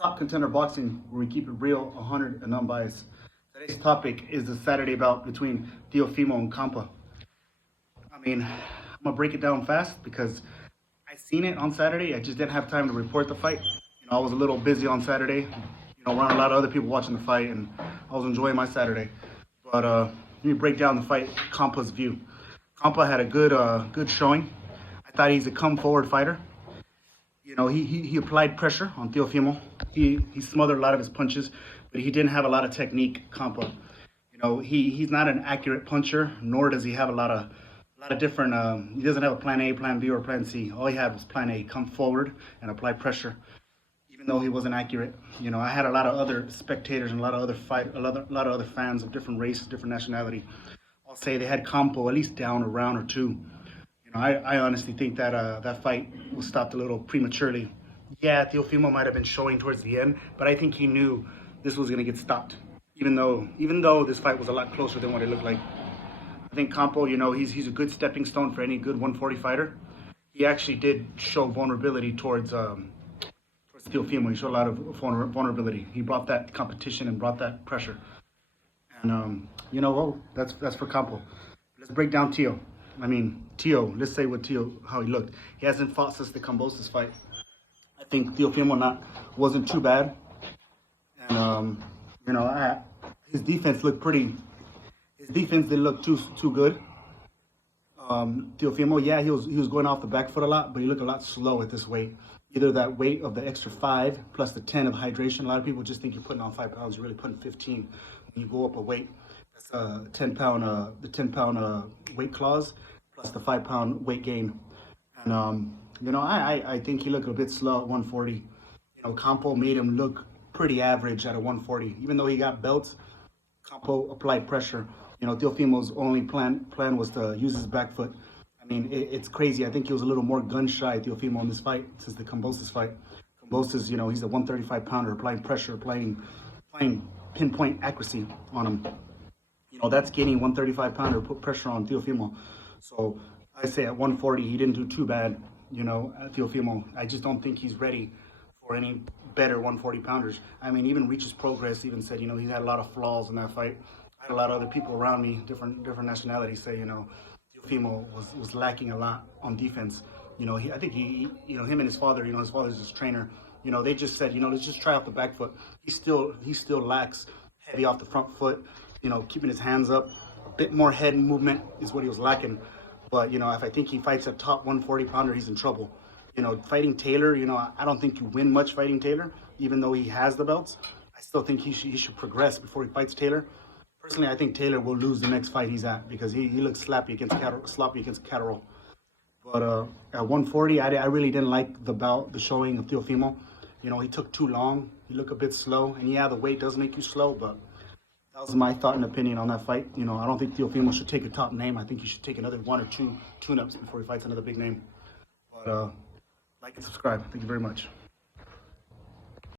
Top Contender Boxing, where we keep it real, 100 and unbiased. Today's topic is the Saturday bout between Teofimo and Campa. I mean, I'm gonna break it down fast because I seen it on Saturday. I just didn't have time to report the fight. I was a little busy on Saturday. Around a lot of other people watching the fight, and I was enjoying my Saturday. But let me break down the fight, Campa's view. Campa had a good showing. I thought he's a come forward fighter. He applied pressure on Teofimo. He smothered a lot of his punches, but he didn't have a lot of technique, Campa. He's not an accurate puncher, nor does he have a lot of different. He doesn't have a plan A, plan B, or plan C. All he had was plan A: come forward and apply pressure. Even though he wasn't accurate, I had a lot of other spectators and a lot of other fans of different races, different nationality. I'll say they had Campa at least down a round or two. I honestly think that that fight was stopped a little prematurely. Yeah, Teofimo might have been showing towards the end, but I think he knew this was going to get stopped. Even though this fight was a lot closer than what it looked like. I think Campa, he's a good stepping stone for any good 140 fighter. He actually did show vulnerability towards Teofimo. He showed a lot of vulnerability. He brought that competition and brought that pressure. And that's for Campa. Let's break down Teo. Let's say with Teo, how he looked. He hasn't fought since the Kambosos fight. I think Teofimo wasn't too bad. And, his defense looked pretty. His defense didn't look too good. Teofimo, yeah, he was going off the back foot a lot, but he looked a lot slow at this weight. Either that weight of the extra 5 plus the 10 of hydration. A lot of people just think you're putting on 5 pounds. You're really putting 15 when you go up a weight. That's a 10-pound weight clause plus the 5-pound weight gain. And I think he looked a bit slow at 140. Campa made him look pretty average at a 140. Even though he got belts, Campa applied pressure. Teofimo's only plan was to use his back foot. It's crazy. I think he was a little more gun-shy, Teofimo, in this fight since the Kambosos fight. Kambosos, he's a 135-pounder, applying pressure, applying pinpoint accuracy on him. That's gaining 135-pounder, put pressure on Teofimo. So I say at 140, he didn't do too bad, at Teofimo. I just don't think he's ready for any better 140-pounders. Even Reach's Progress even said, he had a lot of flaws in that fight. I had a lot of other people around me, different nationalities, say, Teofimo was lacking a lot on defense. I think him and his father, his father's his trainer. They just said, let's just try off the back foot. He still lacks heavy off the front foot. Keeping his hands up, a bit more head movement is what he was lacking. But if I think he fights a top 140-pounder, he's in trouble. Fighting Taylor, I don't think you win much fighting Taylor, even though he has the belts. I still think he should progress before he fights Taylor. Personally, I think Taylor will lose the next fight he's at because he looks sloppy against Catterall. But at 140, I really didn't like the showing of Teofimo. He took too long. He looked a bit slow. And yeah, the weight does make you slow, but that was my thought and opinion on that fight. I don't think Teofimo should take a top name. I think he should take another 1 or 2 tune-ups before he fights another big name. But like and subscribe. Thank you very much.